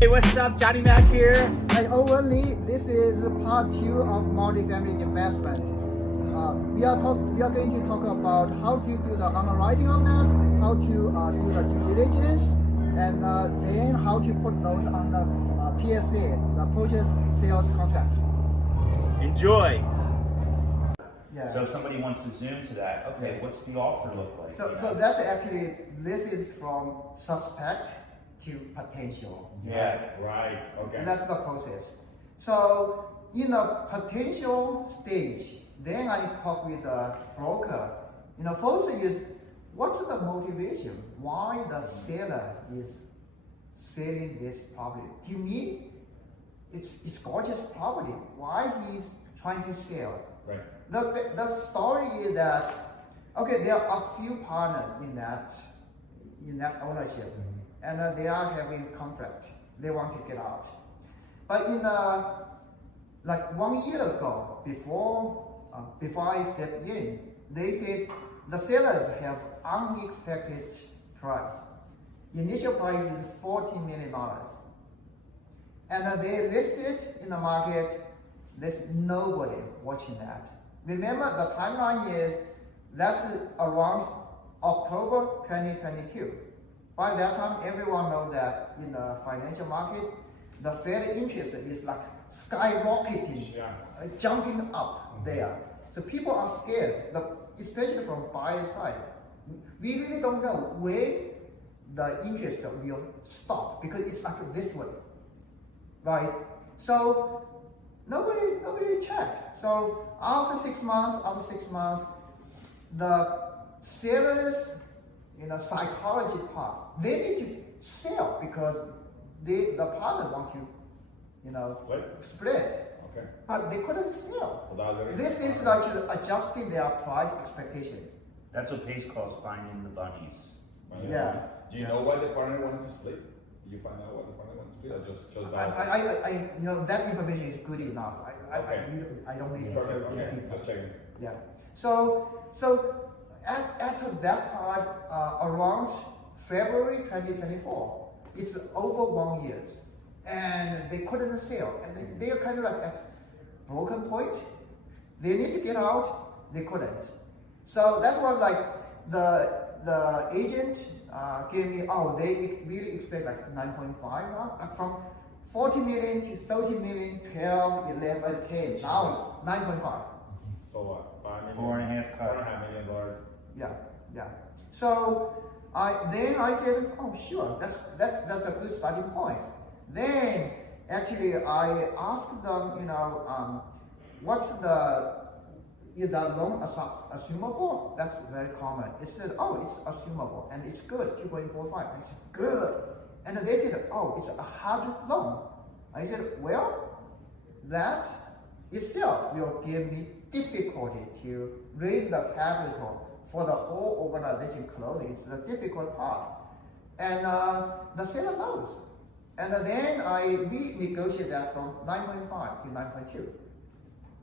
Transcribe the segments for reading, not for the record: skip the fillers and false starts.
Hey, what's up? Johnny Mac here. Hey, Owen Li, this is part 2 of multifamily investment. We are going to talk about how to do the underwriting on that, how to do the due diligence, and then how to put those on the PSA, the purchase sales contract. Enjoy. Yeah. So if somebody wants to zoom to that, okay, what's the offer look like? So that's actually, this is from suspect to potential. Yeah. Right. Okay. And that's the process. So in the potential stage, then I need to talk with the broker. First is, what's the motivation? Why the seller is selling this property? To me, it's gorgeous property. Why he's trying to sell? Right. The story is that, okay, there are a few partners in that ownership, and they are having conflict. They want to get out. But in like 1 year ago, before I stepped in, they said the sellers have unexpected price. Initial price is $14 million, and they listed in the market. There's nobody watching that. Remember, the timeline is that's around October 2022. By that time, everyone knows that in the financial market, the Fed interest is like skyrocketing, jumping up there. So people are scared, especially from buyer side. We really don't know when the interest will stop because it's like this way, right? So nobody checked. So after 6 months, the sellers, psychology part, they need to sell because the partner want to, split. Okay. But they couldn't sell. Well, This is like adjusting their price expectation. That's what PACE calls finding the bunnies. Yeah. Do you know why the partner wanted to split? Did you find out why the partner wanted to split? Or just that? That information is good enough. I don't need to Perfect. Okay. people. Just checking. Yeah. So after that part, around February 2024, it's over 1 year, and they couldn't sell, and they are kind of like at broken point. They need to get out, they couldn't. So that's what like the agent gave me. They really expect like 9.5 now, like from 40 million to 30 million, 12, 11, 10. Now it's 9.5. So what? $5 million? $4.5 cut. $4.5 million. Yeah. So I said, sure, that's a good starting point. Then actually I asked them, what's is the loan assumable? That's very common. It said, it's assumable and it's good, 2.45. I said, good. And then they said, it's a hard loan. I said, well, that itself will give me difficulty to raise the capital for the whole organization closing. It's the difficult part. And the seller knows. And then we negotiate that from 9.5 to 9.2.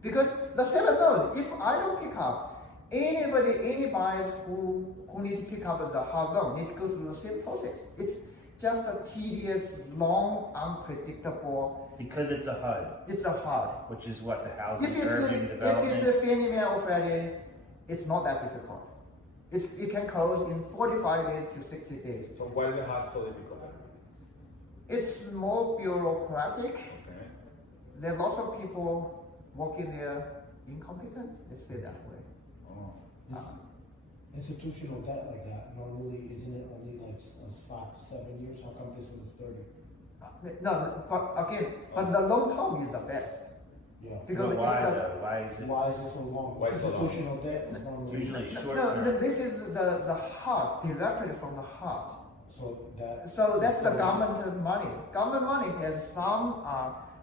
Because the seller knows if I don't pick up, any buyers who need to pick up the hard loan need to go through the same process. It's just a tedious, long, unpredictable. Because it's a HUD. It's a HUD. Which is what the housing If urban development. it's a Fannie Mae or Freddie, it's not that difficult. It can close in 45 days to 60 days. So why is it hard so difficult? It's more bureaucratic. Okay. There are lots of people working there incompetent. Let's say that way. Institutional debt like that, normally isn't it only like 5 to 7 years? How come this one's 30? No, but the long term is the best. Yeah. Because But why though? Why is it? Why is it so long? Why so long? Institutional debt is normally Usually short No, term. this is the heart, directly from the heart. So that's the government money. Government money has some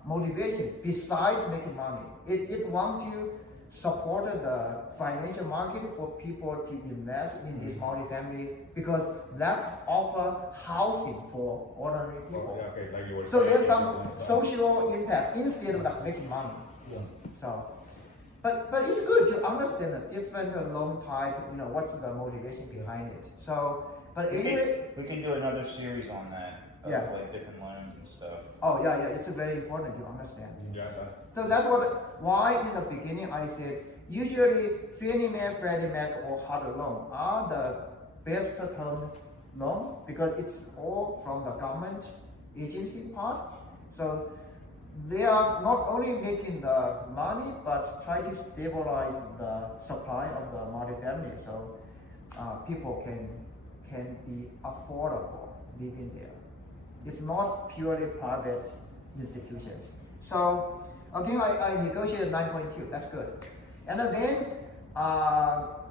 motivation besides making money. It wants to support the financial market for people to invest in this multifamily because that offer housing for ordinary people. Okay, like you were So saying. there's some social impact instead of like making money. Yeah. So, but it's good to understand the different loan type. What's the motivation behind it. So, but anyway, We can do another series on that. of Yeah. like different loans and stuff. Oh yeah, it's very important to understand. Yeah, that's. So that's why in the beginning I said usually Fannie Mae, Freddie Mac, or hard loan are the best term loan because it's all from the government agency part. So they are not only making the money but try to stabilize the supply of the multifamily so people can be affordable living there. It's not purely private institutions. So again, I negotiated 9.2. That's good. And then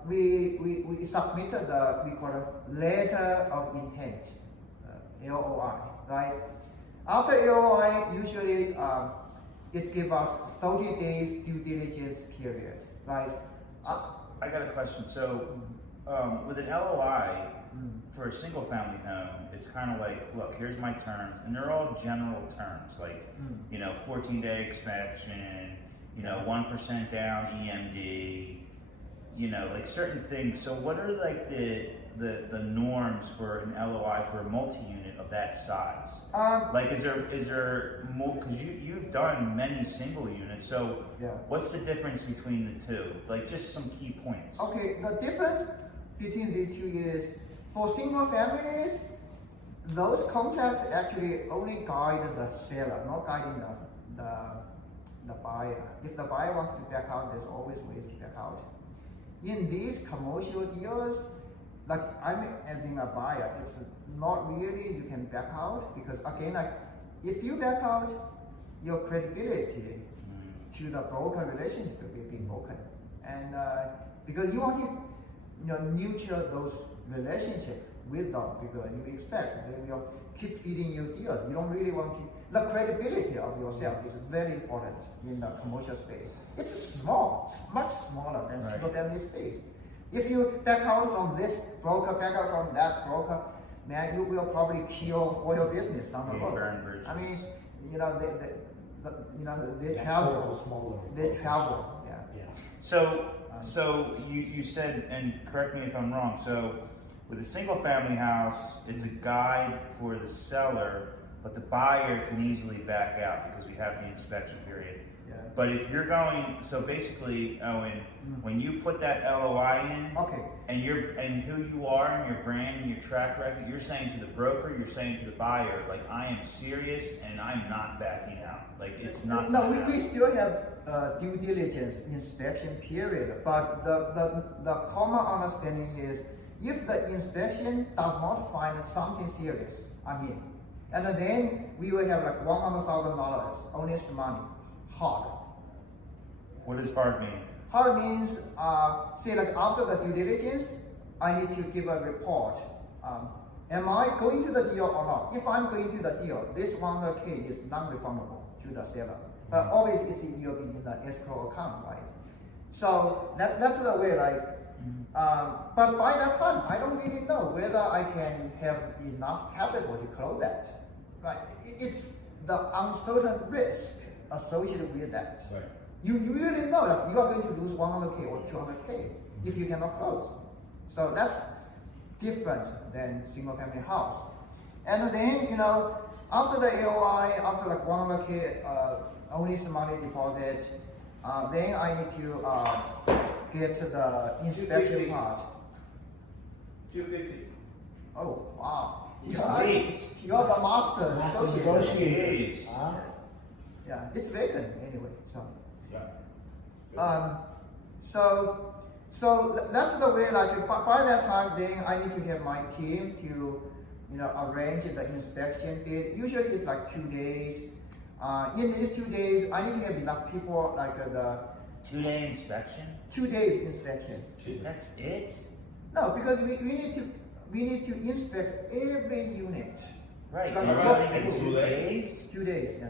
we submitted we call a letter of intent, LOI, right? After LOI, usually it gives us 30 days due diligence period, right? I got a question. So with an LOI for a single family home, it's kind of like, look, here's my terms, and they're all general terms, like 14-day inspection, 1% down EMD, like certain things. So what are like the norms for an LOI for a multi-unit of that size? Like is there more, because you've done many single units, so Yeah. what's the difference between the two? Like just some key points. Okay, the difference between these two is for single families, those contracts actually only guide the seller, not guiding the buyer. If the buyer wants to back out, there's always ways to back out. In these commercial deals, like I'm adding a buyer, it's not really you can back out because again, like if you back out, your credibility to the broker relationship will be broken, and because you want to nurture those relationships with them because you expect they will keep feeding you deals. You don't really want to. The credibility of yourself is very important in the commercial space. It's small, much smaller than single family space. If you back out from this broker, back out from that broker, man, you will probably kill all your business down the road. Burn bridges. I mean, they That travel. circle's smaller. They travel. Yeah. Yeah. So you said, and correct me if I'm wrong, so with a single family house, it's a guide for the seller, but the buyer can easily back out because we have the inspection period. Yeah. But if you're going, so basically, Owen, when you put that LOI in, Okay. and who you are and your brand and your track record, you're saying to the broker, you're saying to the buyer, like I am serious and I'm not backing out. Like it's not. No, we still have due diligence inspection period, but the common understanding is if the inspection does not find something serious, and then we will have like $100,000 honest money, hard. What does hard mean? Hard means, say like after the due diligence, I need to give a report. Am I going to the deal or not? If I'm going to the deal, this 100K is non-refundable to the seller. But always it will be in the escrow account, right? So that's the way, like, but by that time, I don't really know whether I can have enough capital to close that, right? It's the uncertain risk associated with that. Right. You really know that you are going to lose 100K or 200K if you cannot close. So that's different than single family house. And then, after the LOI, after like 100K, only some money deposit, then I need to get the inspection 250. part. 250. Oh, wow. Please. You are the master. Master negotiator. negotiator. Jeez. Huh? Yeah, it's vacant anyway, so. Yeah. So that's the way. Like by that time, then I need to have my team to, arrange the inspection date. Usually it's like 2 days. In these 2 days, I need to have enough people. Like the 2-day inspection? 2 days inspection. That's it? No, because we need to inspect every unit. Right. Like, You're what- running in 2 days? 2 days. Yeah.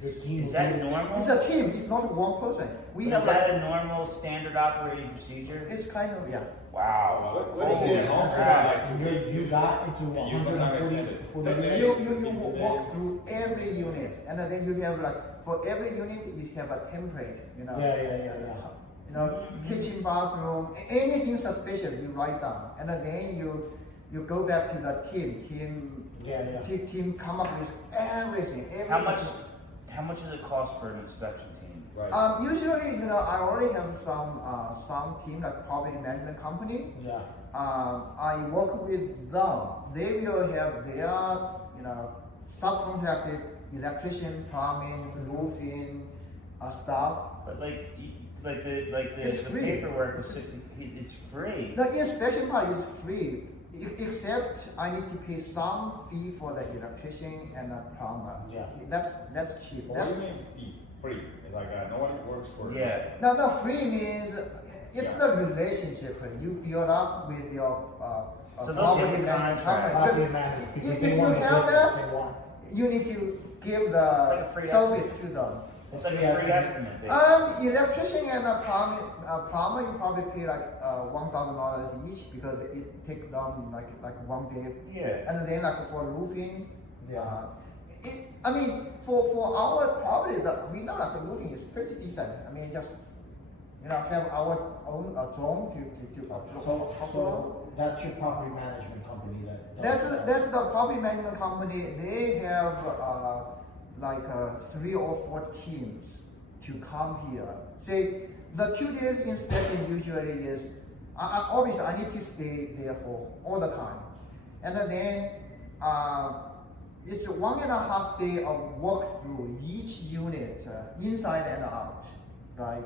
15 Is that days. normal? It's a team. It's not one person. We Is have that like, a normal standard operating procedure? it's kind of yeah. Wow. What do you Oh, do? also, crap. you got into And you're gonna extend 140 it. for Then the You walk through every unit, and then you have like for every unit you have a template. Yeah. Kitchen, bathroom, anything suspicious you write down, and then you you go back to the team. Team come up with everything. How much does it cost for an inspection team? Right. Usually, I already have some team like property management company. Yeah. I work with them. They will have their, subcontracted electrician, plumbing, roofing, stuff. But the It's free. paperwork is 60. It's free. The inspection part is free, except I need to pay some fee for the electrician and the plumber. Yeah. That's cheap. What do you mean fee? Free. It's like no one works for Yeah. Now the free means it's the relationship you build up with your So they'll property give you management contract. Property company. management, because If they you want to have business, that, they want. you need to give It's the like a free service estimate. to them. It's like a free estimate. basically. Electrician and a plumber, you probably pay like $1,000 each because it takes them like 1 day. Yeah. And then like for roofing, Yeah. for our property, we know like the roofing is pretty decent. Just have our own drone to So that's your property management company that. That's the property management company. They have like 3 or 4 teams to come here. Say the 2 days inspection usually is obviously I need to stay there for all the time, and then it's 1.5 day of walk through each unit inside and out, right?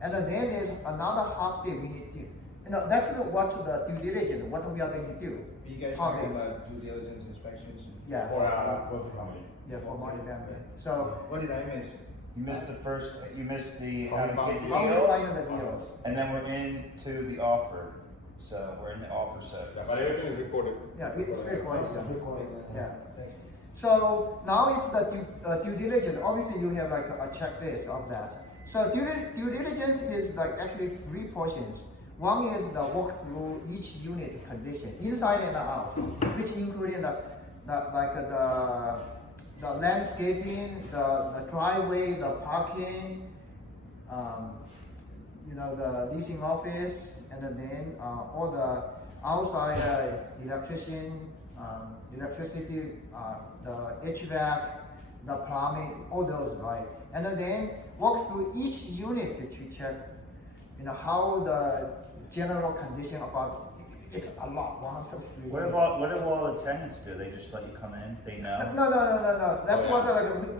And then there's another half day we need to. That's what the due diligence. What we are going to do. You guys Okay. talking about due diligence inspections? Yeah. For what company? Yeah, for multifamily. So What did I miss? You missed the first. You missed the how to get the how we deal, find the deals. and then we're into the offer. So we're in the offer Yeah, section. but everything is recorded. Yeah, it's recorded. It's recording that. Yeah. So now it's the due diligence. Obviously, you have like a checklist of that. So due diligence is like actually 3 portions. One is the walk through each unit condition, inside and out, which including the landscaping, the driveway, the parking, the leasing office, and then all the outside electricity, the HVAC, the plumbing, all those, right? And then walk through each unit to check, how the general condition about. It's a lot. 1, 2, 3. What do all the tenants do? They just let you come in? They know. No. That's what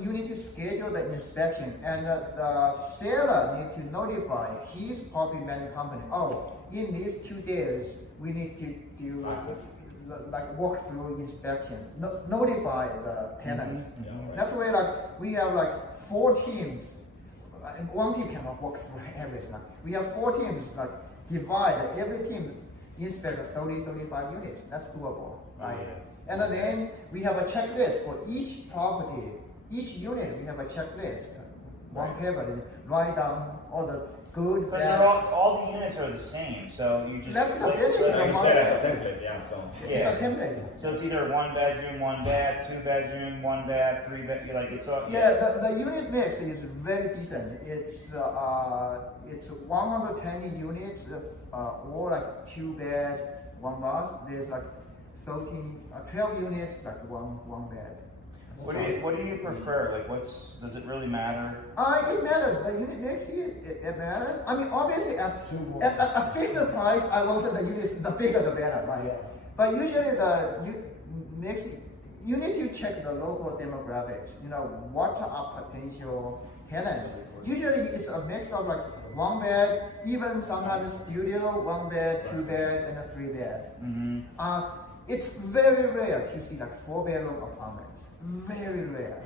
you need to schedule the inspection, and the seller need to notify his property management company. Oh, in these 2 days, we need to do like walk through inspection. Notify the tenants. Yeah. That's why we have 4 teams. And one team cannot walk through everything. We have 4 teams. Divide every team. Inspect 30, 35 units. That's doable, right? Yeah. And then we have a checklist for each property, each unit. We have a checklist, one paper. Write down all the good, Because bad. all the units are the same, so you just That's the click- benefit Like of you said, model. it's a template, yeah, so. It's Yeah. a template. So it's either 1 bedroom, 1 bath, 2 bedroom, 1 bath, 3 bed. It's all. Yeah, the unit mix is very decent. It's 120 units, or 2 bed, 1 bath. There's 12 units, 1 bed. What do you prefer? Does it really matter? It matters. The unit mix, it matters. Obviously, at fixed price, I wanted the units, the bigger the better, right? Yeah. But usually mix, you need to check the local demographics. What are potential tenants? Usually, it's a mix of 1 bed, even sometimes studio, 1 bed, 2 bed, and a 3 bed. Mm-hmm. It's very rare to see 4-bedroom apartments. Very rare.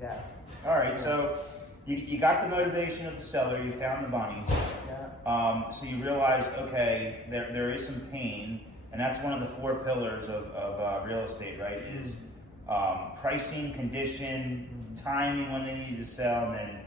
Yeah. All right. So you got the motivation of the seller. You found the bunnies. Yeah. So you realize, okay, there is some pain, and that's one of the 4 pillars of real estate, right? Is pricing, condition, timing when they need to sell, and then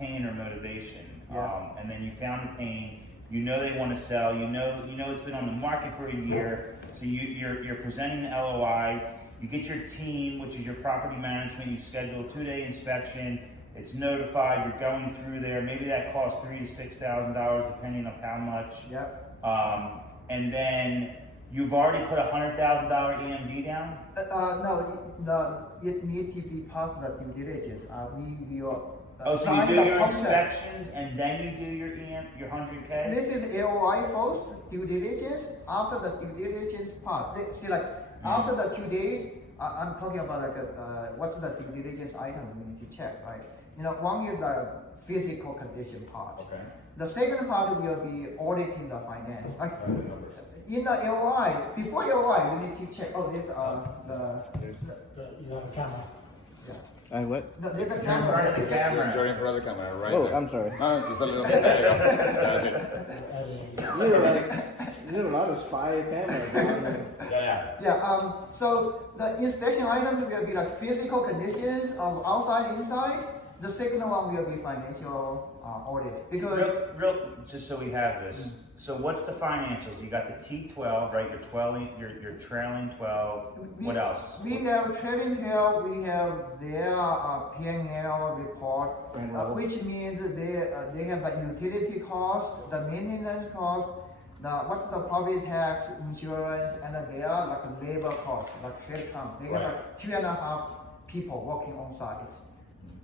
pain or motivation. Yeah. And then you found the pain. You know they want to sell. You know it's been on the market for a year. So you're presenting the LOI. You get your team, which is your property management. You schedule a 2-day inspection. It's notified. You're going through there. Maybe that costs $3,000 to $6,000, depending on how much. Yep. And then You've already put $100,000 EMD down? No, it needs to be past the due diligence. We will Oh, so you sign do the your contract. inspections and then you do your your 100K? This is LOI first, due diligence. After the due diligence part, see, like after the 2 days, I'm talking about like what's the due diligence item we need to check, right? One is the physical condition part. Okay. The second part will be auditing the finance. Like And the numbers. in the LOI, before LOI, we need to check. Oh, there's You have a camera. What? there's a You're in front camera. of the camera. You're in front of the camera, right? Oh, there. I'm sorry. No, just a little bit. There you go. That's it. You have a lot of spy cameras. Yeah. Yeah. So the inspection items will be like physical conditions of outside, inside. The second one will be financial audit because Real, just so we have this. So what's the financials? You got the T12, right? You're trailing 12. What else? We have trailing tail. We have their P&L report, which means they have the utility cost, the maintenance cost, what's the property tax, insurance, and their like labor cost, like headcount. They have like 2.5 people working on site.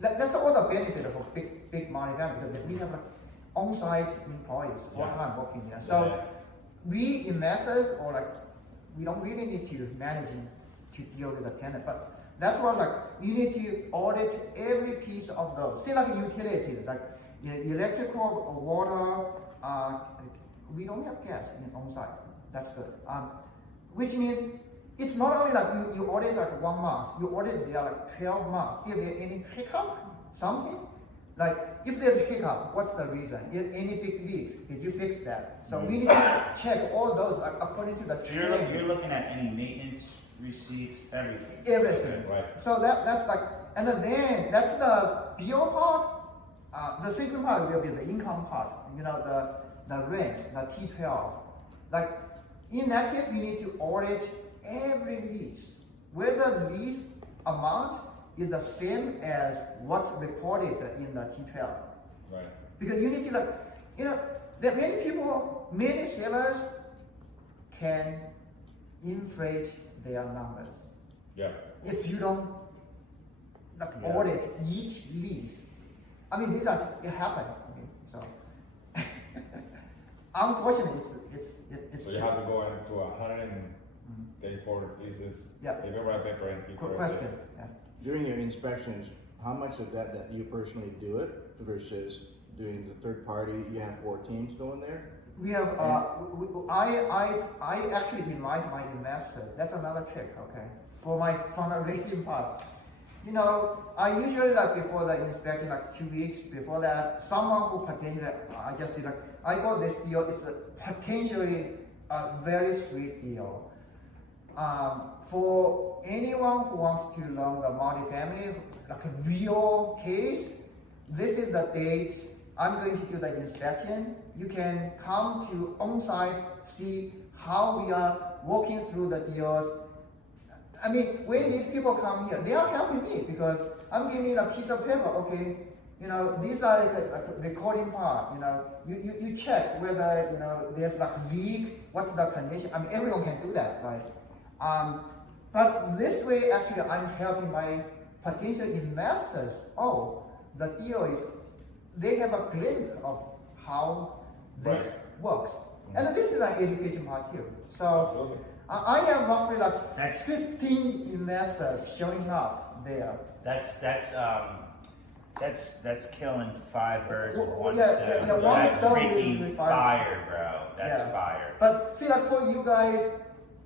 That's all the benefit of a big money family because we have like on-site employees full-time working there. So we investors or like we don't really need to manage to deal with the tenant, but that's what like you need to audit every piece of those. See like utilities, like electrical, water. We don't have gas in on-site. That's good. Which means it's not only like you audit like 1 month, you audit there like 12 months. If there's any hiccup, something, like if there's a hiccup, what's the reason? If any big leaks, did you fix that? So we need to check all those like, according to the So trend. you're looking at any maintenance receipts, everything. Everything. Right. So that's like, and then that's the bill part. The second part will be the income part. The rent, the T12. Like in that case, you need to audit every lease, whether the lease amount is the same as what's recorded in the T12. Right. Because you need to there are many people, many sellers can inflate their numbers. Yeah. If you don't audit each lease. I mean, it happens. Okay, so unfortunately, it's So you have to go into 134 leases. Yeah. If you write paper and keep Good it. question. Yeah. During your inspections, how much of that you personally do it versus doing the third party? You have 4 teams going there. We have. I actually invite my investor. That's another trick. Okay, for my fundraising part. I usually like before the inspection, like 2 weeks before that, someone who potentially, I just say like, I got this deal. It's potentially a very sweet deal. For anyone who wants to learn the multifamily, like a real case, this is the date I'm going to do the inspection. You can come to on-site, see how we are working through the deals. I mean, when these people come here, they are helping me because I'm giving a piece of paper. Okay, these are like a recording part. You check whether there's like leak, what's the condition. I mean, everyone can do that, right? But this way, actually, I'm helping my potential investors. Oh, the deal is they have a glimpse of how this works, and this is an education part too. So. Absolutely. I have roughly like 15 investors showing up there. That's killing 5 birds with one Yeah, stone. yeah, one That's stone freaking with fire. fire, bro. That's fire. But see, like for you guys,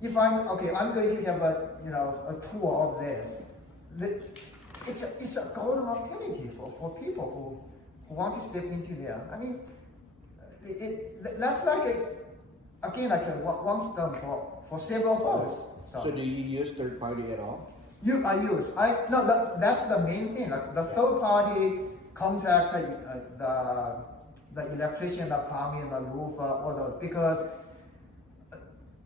if I'm going to have a tour of this. It's a golden opportunity for people who want to step into there. I mean, that's like one stone for several holes. So do you use third party at all? That's the main thing. Like the third party contractor, the electrician, the plumbing, the roofer, all those. Because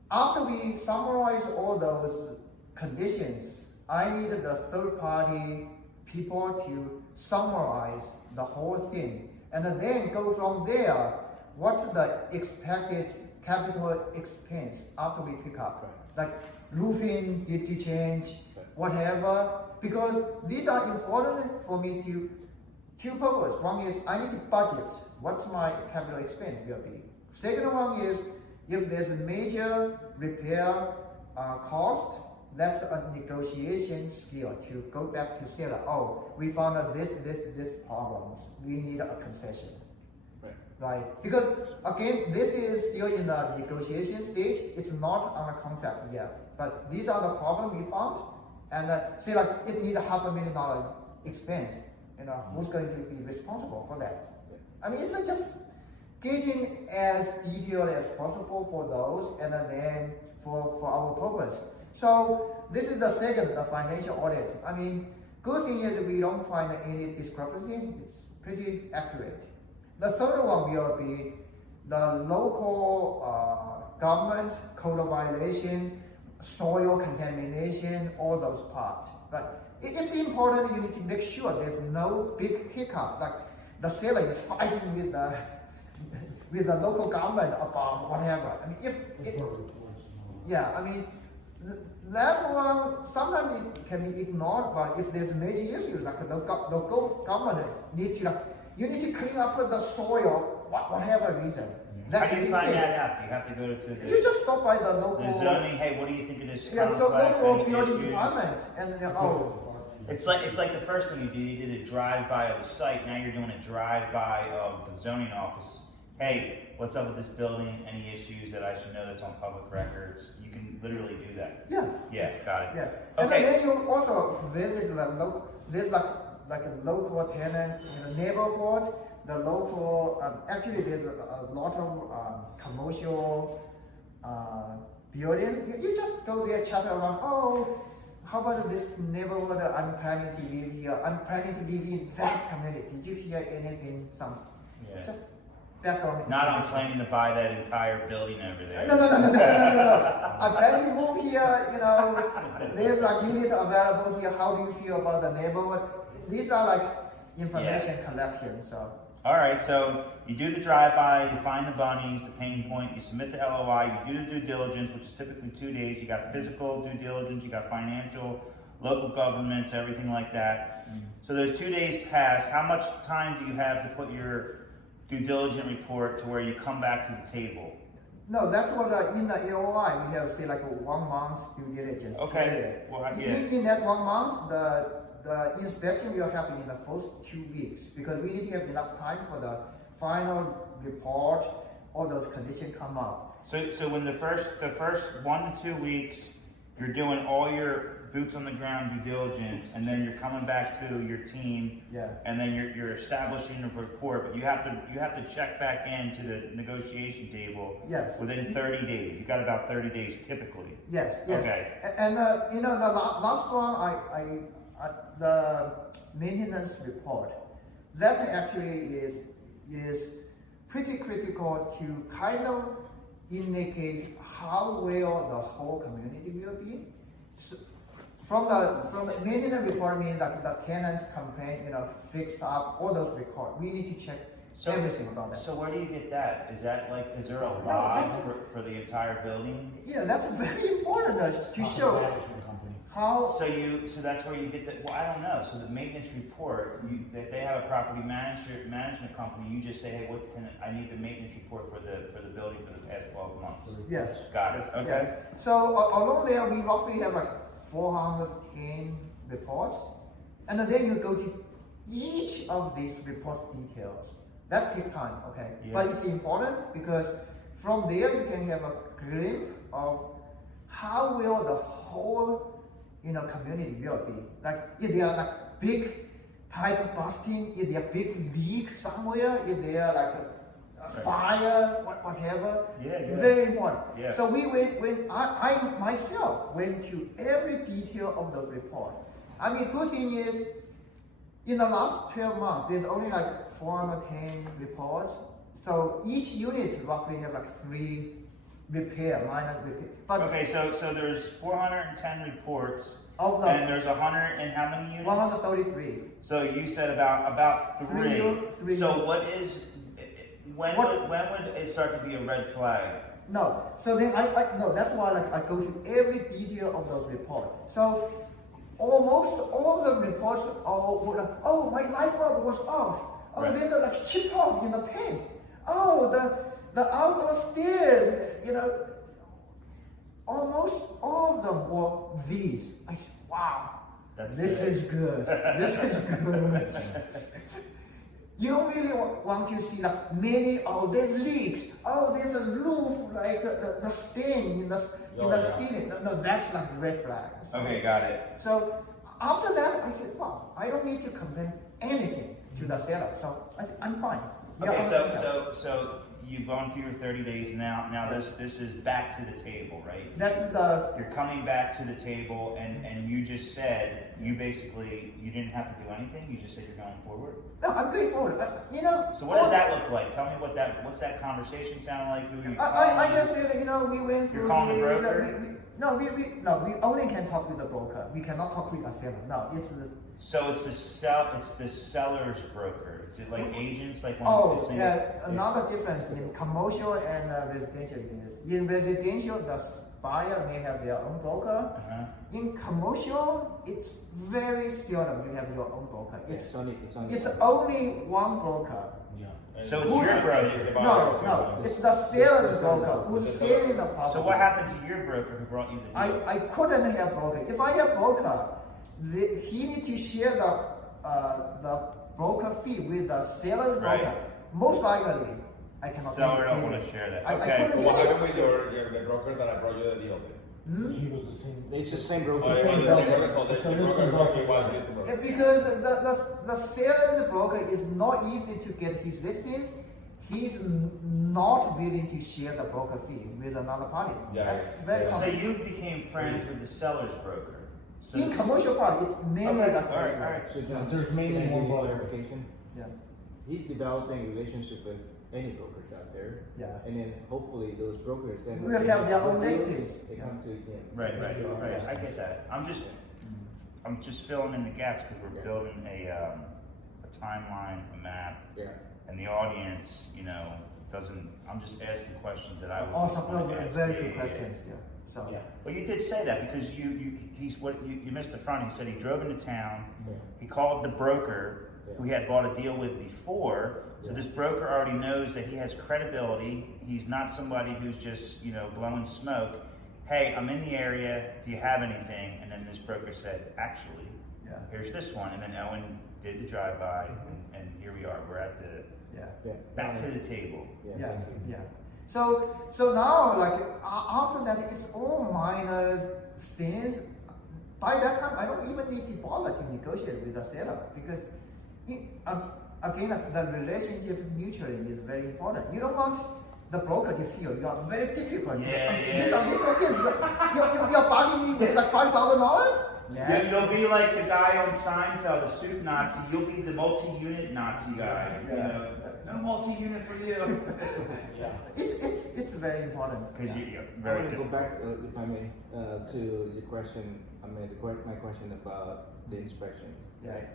after we summarize all those conditions, I needed the third party people to summarize the whole thing, and then go from there. What's the expected capital expense after we pick up, like roofing, heat change, whatever, because these are important for me to two purposes. One is I need to budget what's my capital expense will be. Second one is if there's a major repair cost, that's a negotiation skill to go back to seller. Oh, we found out this problems. We need a concession. Right? Because again, this is still in the negotiation stage. It's not on a contract yet. But these are the problems we found. And say like it needs $500,000 expense. You know, who's going to be responsible for that? I mean, it's just gauging as detailed as possible for those, and then for our purpose. So this is the second, the financial audit. I mean, good thing is we don't find any discrepancy. It's pretty accurate. The third one will be the local government code of violation, soil contamination, all those parts. But it's important you need to make sure there's no big hiccup, like the seller is fighting with the local government about whatever. I mean, that one sometimes it can be ignored, but if there's major issues, like the local government need to, you need to clean up the soil, whatever reason. How do you find that out? You have to go to the... You just stop by the local... The zoning, hey, what do you think of this complex? complex? The local building department. And It's like the first thing you did. You did a drive-by of the site. Now you're doing a drive-by of the zoning office. Hey, what's up with this building? Any issues that I should know that's on public records? You can literally do that. Yeah. Yeah, got it. Yeah. Okay. And then you also visit there's like a local tenant in the neighborhood. The local, actually there's a lot of commercial building. You just go there, chat around, oh, how about this neighborhood? I'm planning to live here. I'm planning to live in that community. Did you hear anything? Just background. Not I'm planning to buy that entire building over there. No. I'm planning to move here, you know, there's like unit available here. How do you feel about the neighborhood? These are like information collection, so. All right, so you do the drive-by, you find the bunnies, the pain point, you submit the LOI, you do the due diligence, which is typically 2 days. You got physical due diligence, you got financial, local governments, everything like that. So those 2 days pass. How much time do you have to put your due diligence report to where you come back to the table? No, that's what in the LOI we have say like a 1 month due diligence. Okay. Well, in that 1 month, the inspection will happen in the first 2 weeks because we need to have enough time for the final report, all those conditions come up. So when the first 1 to 2 weeks, you're doing all your boots on the ground due diligence, and then you're coming back to your team, and then you're establishing a report. But you have to check back into the negotiation table. Yes. Within 30 days. You got about 30 days typically. Yes. Okay. And you know the last one I the maintenance report, that actually is pretty critical to kind of indicate how well the whole community will be. So from the maintenance report means that the tenants complain, you know, fix up all those records. We need to check everything about that. So where do you get that? Is that like, is there a log for the entire building? Yeah, that's very important to show. How? So that's where you get that. Well, I don't know. So the maintenance report, if they have a property management company, you just say, hey, I need the maintenance report for the building for the past 12 months. Yes. Got it. Okay. Yeah. So along there, we roughly have like 410 reports, and then you go to each of these report details. That takes time, okay? Yeah. But it's important because from there you can have a glimpse of how will the whole community will be. Like if there are like big pipe busting, if there are big leak somewhere, if there are like a fire, whatever. Yeah. Very important. Yeah. So I myself went to every detail of those reports. I mean, good thing is, in the last 12 months, there's only like 410 reports. So each unit roughly have like 3 minor repair. But okay, so there's 410 reports, and there's 100 and how many units? 133. So you said about 3. Three. So when would it start to be a red flag? No. So then no, that's why like I go to every detail of those reports. So almost all the reports were like, oh, my light bulb was off. Oh, Right. there's a like chip off in the paint. Oh, the outdoor stairs, almost all of them were these. I said, wow, this is good. This is good. You don't really want to see like many, there's leaks. Oh, there's a roof, like the stain in the ceiling. No, that's like red flag. Okay, got it. So after that, I said, wow, I don't need to complain anything to the seller. So I'm fine. Okay, Yeah, so you've gone through your 30 days now. Now this is back to the table, right? that's the You're coming back to the table, and you just said you didn't have to do anything. You just said you're going forward. no. I'm going forward. So what does that look like? Tell me what's that conversation sound like? Who are you I calling? just said, we went through. You're calling the broker? We only can talk with the broker. We cannot talk with the seller. No, it's the. So it's the seller's broker. Is it like agents, like one Oh, of the yeah. Another difference in commercial and residential is in residential, the buyer may have their own broker. Uh-huh. In commercial, it's very seldom you have your own broker. It's It's only one broker. Yeah. So it's your broker. No, it's the seller's broker who's selling the property. So what happened to your broker who brought you the deal? I couldn't have broker. If I have broker, he need to share the broker fee with the seller's Right. broker. Most likely, I cannot. Seller pay don't it. want to share that. I Okay. couldn't So what get it. happened with the broker that I brought you the deal with? He was the same. It's the same broker. Oh, it was the same broker, so the broker was listed broker. Because the seller's broker is not easy to get his listings. He's not willing to share the broker fee with another party. Yeah, That's very yeah. So common. you became friends with the seller's broker. So In this- commercial part, it's mainly Okay, like all right, all right. So just There's mainly can I give one you broker. clarification? Yeah, He's developing relationship with any brokers out there. yeah. And then hopefully those brokers then Will have their own listings. They come to him. Right. I get that. I'm just filling in the gaps because we're Yeah. building a timeline, a map, Yeah. and the audience, doesn't. I'm just asking questions that I would Awesome. want No, to ask. very Yeah, good yeah, yeah. questions. Yeah. So. Yeah. Well, you did say that because you missed the front. He said he drove into town. Yeah. He called the broker who he Yeah. had bought a deal with before. So Yeah. this broker already knows that he has credibility. He's not somebody who's just, blowing smoke. Hey, I'm in the area. Do you have anything? And then this broker said, actually, Yeah. here's this one. And then Owen did the drive-by, and here we are. We're at the Yeah. Yeah. back to the table. Yeah, yeah. So now, like after that, it's all minor things. By that time, I don't even need to bother to negotiate with the seller because, again, like, the relationship mutually is very important. You don't want the broker to feel you are very difficult. Yeah. These are little things. You're bugging me with like $5,000. You'll be like the guy on Seinfeld, the suit Nazi. You'll be the multi-unit Nazi guy. Yeah. No multi-unit for you. Yeah. It's very important. Because Yeah. you're I very want to go difficult. back, if I may, to your question. My question about the inspection. Yeah. Right?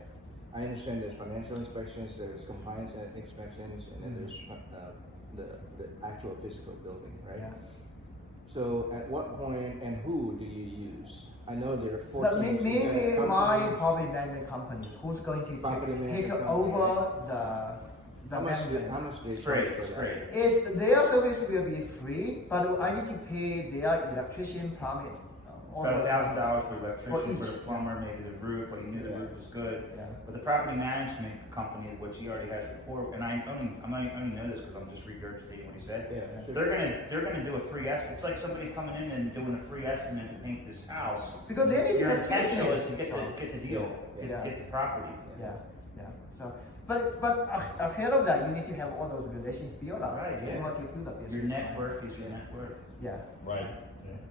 I understand there's financial inspections, there's compliance inspections, and then there's the actual physical building, right? Yeah. So at what point and who do you use? I know there are four. Maybe my property management company who's going to Property take management over company. the How much do management. they It's free. charge It's for free. that? It's their service will be free, but I need to pay their electrician permit. It's about $1,000 for For electrician, each. for the plumber, maybe the roof, but he knew the roof was good. Yeah. But the property management company, which he already has rapport, and I only know this because I'm just regurgitating what he said. Yeah, sure. They're gonna do a free estimate. It's like somebody coming in and doing a free estimate to paint this house. Because they need to Your have intention business. is to get the deal, Yeah. get the property. Yeah, yeah. So, but ahead of that, you need to have all those relations built up Right, yeah. in order to do the business. Your network is your net worth. Yeah. Right.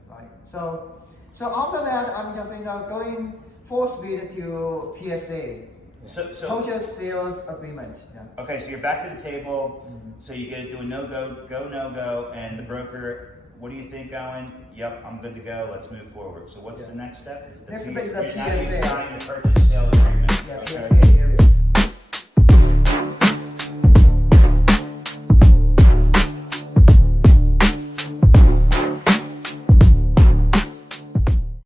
Right. So after that, I'm just going full speed to PSA, So purchase sales agreement. Yeah. okay, so you're back to the table. So you get to do a no go, and the broker. What do you think, Owen? Yep, I'm good to go. Let's move forward. So what's Yeah. the next step? Is the Next P- step is the you're actually PSA. signing the purchase sale agreement. Yeah, Okay. PSA area.